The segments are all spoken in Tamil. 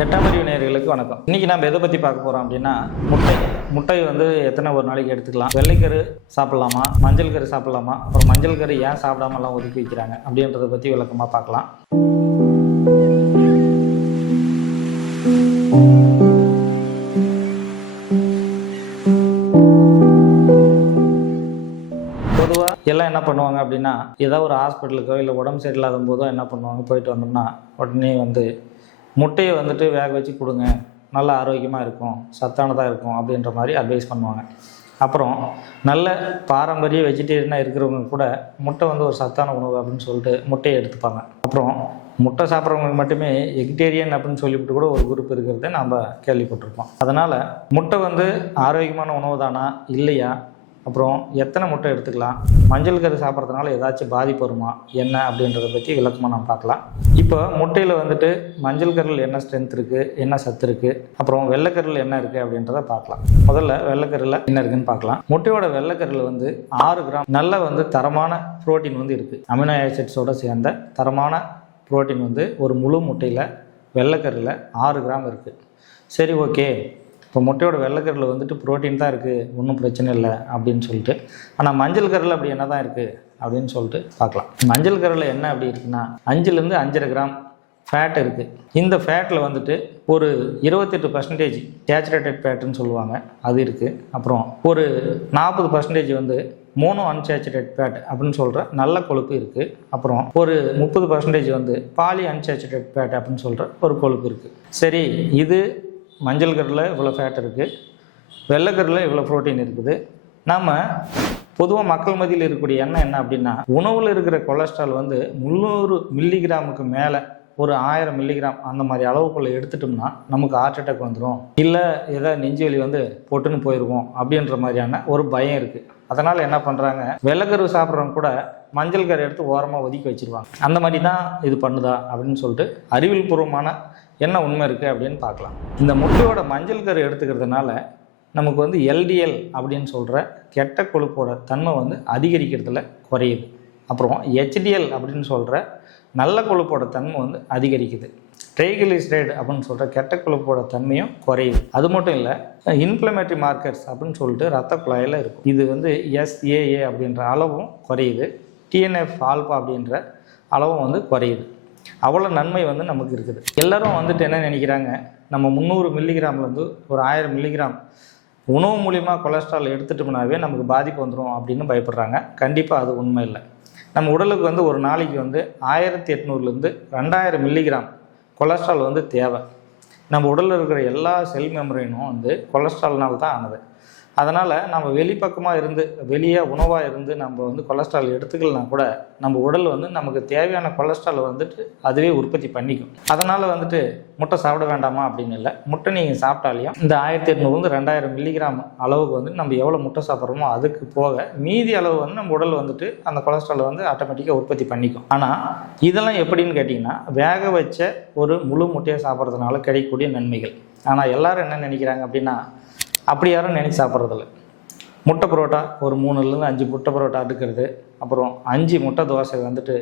எட்டாமறிவு நேயர்களுக்கு வணக்கம். இன்னைக்கு நம்ம எதை பற்றி பார்க்க போகிறோம் அப்படின்னா, முட்டை வந்து எத்தனை ஒரு நாளைக்கு எடுத்துக்கலாம், வெள்ளைக்கரு சாப்பிட்லாமா, மஞ்சள் கரு சாப்பிட்லாமா, அப்புறம் மஞ்சள் கரு ஏன் சாப்பிடாமலாம் ஒதுக்கி வைக்கிறாங்க அப்படின்றத பற்றி விளக்கமாக பார்க்கலாம். பொதுவாக எல்லாம் என்ன பண்ணுவாங்க அப்படின்னா, ஏதாவது ஒரு ஹாஸ்பிட்டலுக்கோ இல்லை உடம்பு சரியில்லாத போதோ என்ன பண்ணுவாங்க, போயிட்டு வந்தோம்னா உடனே வந்து முட்டையை வந்துட்டு வேக வச்சு கொடுங்க, நல்லா ஆரோக்கியமாக இருக்கும், சத்தானதாக இருக்கும் அப்படின்ற மாதிரி அட்வைஸ் பண்ணுவாங்க. அப்புறம் நல்ல பாரம்பரிய வெஜிடேரியனாக இருக்கிறவங்க கூட முட்டை வந்து ஒரு சத்தான உணவு அப்படின்னு சொல்லிட்டு முட்டையை எடுத்துப்பாங்க. அப்புறம் முட்டை சாப்பிட்றவங்களுக்கு மட்டுமே எக்டேரியன் அப்படின்னு சொல்லிவிட்டு கூட ஒரு குரூப் இருக்கிறத நாம் கேள்விப்பட்டிருப்போம். அதனால் முட்டை வந்து ஆரோக்கியமான உணவு தானா இல்லையா, அப்புறம் எத்தனை முட்டை எடுத்துக்கலாம், மஞ்சள் கரு சாப்பிட்றதுனால ஏதாச்சும் பாதிப்பு வருமா என்ன அப்படின்றத பற்றி விளக்கமாக நம்ம பார்க்கலாம். இப்போ முட்டையில் வந்துட்டு மஞ்சள் கருவில் என்ன ஸ்ட்ரென்த் இருக்குது, என்ன சத்து இருக்குது, அப்புறம் வெள்ளைக்கருவில் என்ன இருக்குது அப்படின்றத பார்க்கலாம். முதல்ல வெள்ளைக்கருவில் என்ன இருக்குன்னு பார்க்கலாம். முட்டையோட வெள்ளைக்கருவில் வந்து 6 கிராம் நல்ல வந்து தரமான புரோட்டீன் வந்து இருக்குது. அமினோ ஆசிட்ஸோடு சேர்ந்த தரமான புரோட்டீன் வந்து ஒரு முழு முட்டையில் வெள்ளைக்கருவில் 6 கிராம் இருக்குது. சரி, ஓகே, இப்போ முட்டையோட வெள்ளைக்கருவில் வந்துட்டு புரோட்டீன் தான் இருக்குது, ஒன்றும் பிரச்சனை இல்லை அப்படின்னு சொல்லிட்டு, ஆனால் மஞ்சள் கருவில் அப்படி என்ன தான் இருக்குது அப்படின்னு சொல்லிட்டு பார்க்கலாம். மஞ்சள் கருவில் என்ன அப்படி இருக்குன்னா 5லேருந்து 5.5 கிராம் ஃபேட் இருக்குது. இந்த ஃபேட்டில் வந்துட்டு ஒரு 28% சேச்சுரேட்டட் ஃபேட்டுன்னு சொல்லுவாங்க, அது இருக்குது. அப்புறம் ஒரு 40% வந்து மோனோ அன்சேச்சுரேட் ஃபேட் அப்படின்னு சொல்கிற நல்ல கொழுப்பு இருக்குது. அப்புறம் ஒரு 30% வந்து பாலி அன்சேச்சுரேட் ஃபேட் அப்படின்னு சொல்கிற ஒரு கொழுப்பு இருக்குது. சரி, இது மஞ்சள் கருவில் இவ்வளோ ஃபேட் இருக்குது, வெள்ளைக்கருவில் இவ்வளோ ப்ரோட்டீன் இருக்குது. நாம் பொதுவாக மக்கள் மத்தியில் இருக்கக்கூடிய எண்ணம் என்ன அப்படின்னா, உணவில் இருக்கிற கொலஸ்ட்ரால் வந்து 300 மில்லிகிராமுக்கு மேலே ஒரு 1000 மில்லிகிராம் அந்த மாதிரி அளவுக்குள்ளே எடுத்துட்டோம்னா நமக்கு ஹார்ட் அட்டாக் வந்துடும், இல்லை ஏதாவது நெஞ்சு வலி வந்து பொட்டுன்னு போயிடுவோம் அப்படின்ற மாதிரியான ஒரு பயம் இருக்குது. அதனால் என்ன பண்ணுறாங்க, வெள்ளைக்கரு சாப்பிட்றவங்க கூட மஞ்சள் கரு எடுத்து ஓரமாக ஒதுக்கி வச்சுருவாங்க. அந்த மாதிரி தான் இது பண்ணுதா அப்படின்னு சொல்லிட்டு அறிவியல் பூர்வமான என்ன உண்மை இருக்குது அப்படின்னு பார்க்கலாம். இந்த முட்டையோட மஞ்சள் கரு எடுத்துக்கிறதுனால நமக்கு வந்து எல்டிஎல் அப்படின்னு சொல்கிற கெட்ட கொழுப்போட தன்மை வந்து அதிகரிக்கிறதுல குறையுது. அப்புறம் ஹெச்டிஎல் அப்படின்னு சொல்கிற நல்ல கொழுப்போட தன்மை வந்து அதிகரிக்குது. ட்ரைகிளிசரைடு அப்படின்னு சொல்கிற கெட்ட கொழுப்போட தன்மையும் குறையுது. அது மட்டும் இல்லை, இன்ஃப்ளமேட்டரி மார்க்கர்ஸ் அப்படின்னு சொல்லிட்டு ரத்த குழாயில் இருக்கும், இது வந்து SAA அப்படின்ற அளவும் குறையுது. TNF ஆல்பா அப்படின்ற அளவும் வந்து குறையுது. அவ்வளோ நன்மை வந்து நமக்கு இருக்குது. எல்லோரும் வந்துட்டு என்ன நினைக்கிறாங்க, நம்ம 300 மில்லிகிராம்லேருந்து ஒரு 1000 மில்லிகிராம் உணவு மூலிமா கொலஸ்ட்ரால் எடுத்துட்டோம்னாவே நமக்கு பாதிப்பு வந்துடும் அப்படின்னு பயப்படுறாங்க. கண்டிப்பாக அது உண்மை இல்லை. நம்ம உடலுக்கு வந்து ஒரு நாளைக்கு வந்து 1800லேருந்து 2000 மில்லிகிராம் கொலஸ்ட்ரால் வந்து தேவை. நம்ம உடலில் இருக்கிற எல்லா செல் மெம்பரைனும் வந்து கொலஸ்ட்ரால்னால் தான் ஆனது. அதனால் நம்ம வெளிப்பக்கமாக இருந்து வெளியே உணவாக இருந்து நம்ம வந்து கொலஸ்ட்ரால் எடுத்துக்கலாம் கூட நம்ம உடல் வந்து நமக்கு தேவையான கொலஸ்ட்ரால் வந்துட்டு அதுவே உற்பத்தி பண்ணிக்கும். அதனால் வந்துட்டு முட்டை சாப்பிட வேண்டாமா அப்படின்னு இல்லை. முட்டை நீங்கள் சாப்பிட்டாலையும் இந்த 1800லேருந்து 2000 மில்லிகிராம் அளவுக்கு வந்து நம்ம எவ்வளோ முட்டை சாப்பிட்றோமோ அதுக்கு போக மீதி அளவு வந்து நம்ம உடல் வந்துட்டு அந்த கொலஸ்ட்ரால் வந்து ஆட்டோமேட்டிக்காக உற்பத்தி பண்ணிக்கும். ஆனால் இதெல்லாம் எப்படின்னு கேட்டிங்கன்னா, வேக வச்ச ஒரு முழு முட்டையை சாப்பிட்றதுனால கிடைக்கக்கூடிய நன்மைகள். ஆனால் எல்லோரும் என்ன நினைக்கிறாங்க அப்படின்னா, அப்படி யாரும் நினைச்சு சாப்பிட்றதில்ல. முட்டை பரோட்டா ஒரு 3லேருந்து 5 முட்டை பரோட்டா அடுக்கிறது, அப்புறம் 5 முட்டை தோசை வந்துட்டு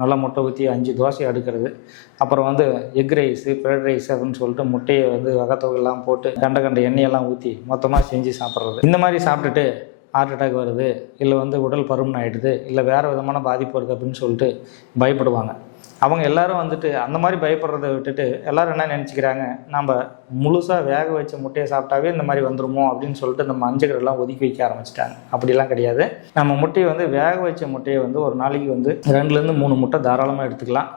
நல்லா முட்டை ஊற்றி 5 தோசை அடுக்கிறது, அப்புறம் வந்து எக் ரைஸு ஃப்ரைட் ரைஸ் அப்படின்னு சொல்லிட்டு முட்டையை வந்து வகைத்தொகையெல்லாம் போட்டு கண்ட எண்ணெயெல்லாம் ஊற்றி மொத்தமாக செஞ்சு சாப்பிட்றது. இந்த மாதிரி சாப்பிட்டுட்டு ஹார்ட் அட்டாக் வருது, இல்லை வந்து உடல் பருமன் ஆகிடுது, இல்லை வேறு விதமான பாதிப்பு வருது அப்படின்னு சொல்லிட்டு பயப்படுவாங்க. அவங்க எல்லோரும் வந்துட்டு அந்த மாதிரி பயப்படுறதை விட்டுட்டு எல்லோரும் என்ன நினச்சிக்கிறாங்க, நம்ம முழுசாக வேக வச்ச முட்டையை சாப்பிட்டாவே இந்த மாதிரி வந்துடுமோ அப்படின்னு சொல்லிட்டு இந்த மஞ்சக்கரெல்லாம் ஒதுக்கி வைக்க ஆரம்பிச்சிட்டாங்க. அப்படிலாம் கிடையாது. நம்ம முட்டையை வந்து வேக வச்ச முட்டையை வந்து ஒரு நாளைக்கு வந்து 2லேருந்து 3 முட்டை தாராளமாக எடுத்துக்கலாம்.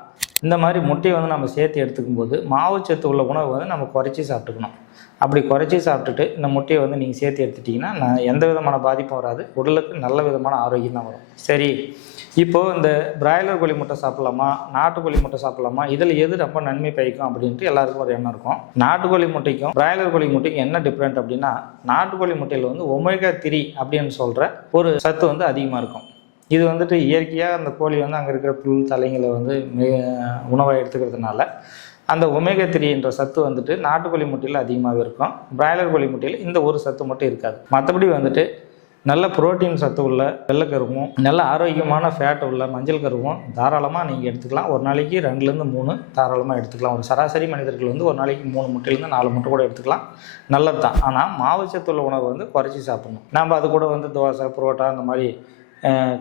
இந்த மாதிரி முட்டையை வந்து நம்ம சேர்த்து எடுத்துக்கும் போது மாவுச்சத்து உள்ள உணவை வந்து நம்ம குறைச்சி சாப்பிட்டுக்கணும். அப்படி குறைச்சி சாப்பிட்டுட்டு இந்த முட்டையை வந்து நீங்கள் சேர்த்து எடுத்துட்டிங்கன்னா எந்த விதமான பாதிப்பும் வராது, உடலுக்கு நல்ல விதமான ஆரோக்கியம் தான் வரும். சரி, இப்போது இந்த பிராய்லர் கோழி முட்டை சாப்பிட்லாமா, நாட்டுக்கோழி முட்டை சாப்பிட்லாமா, இதில் எது ரொம்ப நன்மை பயக்கும் அப்படின்ட்டு எல்லாருக்கும் ஒரு எண்ணம் இருக்கும். நாட்டுக்கோழி முட்டைக்கும் பிராய்லர் கோழி முட்டைக்கும் என்ன டிஃப்ரெண்ட் அப்படின்னா, நாட்டுக்கோழி முட்டையில் வந்து ஒமேகா 3 அப்படின்னு சொல்கிற ஒரு சத்து வந்து அதிகமாக இருக்கும். இது வந்துட்டு இயற்கையாக அந்த கோழி வந்து அங்கே இருக்கிற புல் தலைங்களை வந்து உணவாக எடுத்துக்கிறதுனால அந்த ஒமேகா 3 என்ற சத்து வந்துட்டு நாட்டுக்கோழி முட்டையில் அதிகமாகவே இருக்கும். பிராய்லர் கோழி முட்டையில் இந்த ஒரு சத்து மட்டும் இருக்காது. மற்றபடி வந்துட்டு நல்ல புரோட்டீன் சத்து உள்ள வெள்ளைக்கருவும் நல்ல ஆரோக்கியமான ஃபேட் உள்ள மஞ்சள் கருவும் தாராளமாக நீங்கள் எடுத்துக்கலாம். ஒரு நாளைக்கு 2லேருந்து 3 தாராளமாக எடுத்துக்கலாம். ஒரு சராசரி மனிதர்கள் வந்து ஒரு நாளைக்கு 3 முட்டையிலேருந்து 4 முட்டை கூட எடுத்துக்கலாம், நல்லது தான். ஆனால் மாவுச்சத்துள்ள உணவு வந்து குறைச்சி சாப்பிடணும். நம்ம அது கூட வந்து தோசை புரோட்டா அந்த மாதிரி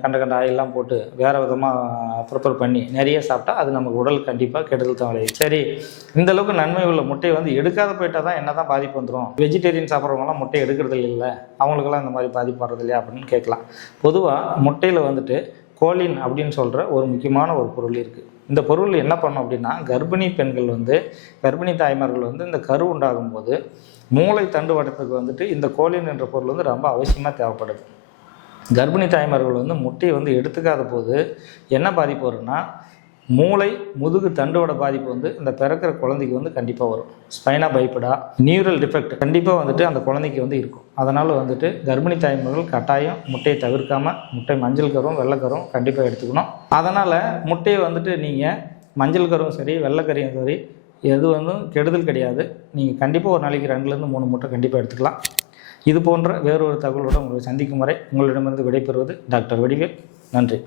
கண்ட ஆயிலெலாம் போட்டு வேறு விதமாக ப்ரிப்பேர் பண்ணி நிறைய சாப்பிட்டா அது நமக்கு உடல் கண்டிப்பாக கெடுதல் தான் விளையும். சரி, இந்தளவுக்கு நன்மை உள்ள முட்டையை வந்து எடுக்காத போயிட்டால் தான் என்ன தான் பாதிப்பு வந்துடும், வெஜிடேரியன் சாப்பிட்றவங்களாம் முட்டை எடுக்கிறது இல்லை, அவங்களுக்கெல்லாம் இந்த மாதிரி பாதிப்பு வர்றது இல்லையா அப்படின்னு கேட்கலாம். பொதுவாக முட்டையில் வந்துட்டு கோலின் அப்படின்னு சொல்கிற ஒரு முக்கியமான ஒரு பொருள் இருக்குது. இந்த பொருள் என்ன பண்ணும் அப்படின்னா, கர்ப்பிணி பெண்கள் வந்து கர்ப்பிணி தாய்மார்கள் வந்து இந்த கரு உண்டாகும் போது மூளை தண்டுவடத்துக்கு வந்துட்டு இந்த கோலின் என்ற பொருள் வந்து ரொம்ப அவசியமாக தேவைப்படுது. கர்ப்பிணி தாய்மார்கள் வந்து முட்டையை வந்து எடுத்துக்காத போது என்ன பாதிப்பு வரும்னா, மூளை முதுகு தண்டுவட பாதிப்பு வந்து இந்த பிறக்கிற குழந்தைக்கு வந்து கண்டிப்பாக வரும். ஸ்பைனா பைப்படா நியூரல் டிஃபெக்ட் கண்டிப்பாக வந்துட்டு அந்த குழந்தைக்கு வந்து இருக்கும். அதனால் வந்துட்டு கர்ப்பிணி தாய்மார்கள் கட்டாயம் முட்டையை தவிர்க்காமல் முட்டை மஞ்சள் கரும் வெள்ளைக்கரும் கண்டிப்பாக எடுத்துக்கணும். அதனால் முட்டையை வந்துட்டு நீங்கள் மஞ்சள் கரும் சரி வெள்ளைக்கரியும் சரி எது வந்து கெடுதல் கிடையாது. நீங்கள் கண்டிப்பாக ஒரு நாளைக்கு 2லேருந்து 3 முட்டை கண்டிப்பாக எடுத்துக்கலாம். இது போன்ற வேறொரு தகவலுடன் உங்களை சந்திக்கும் வரை உங்களிடமிருந்து விடைபெறுவது டாக்டர் வடிவேல். நன்றி.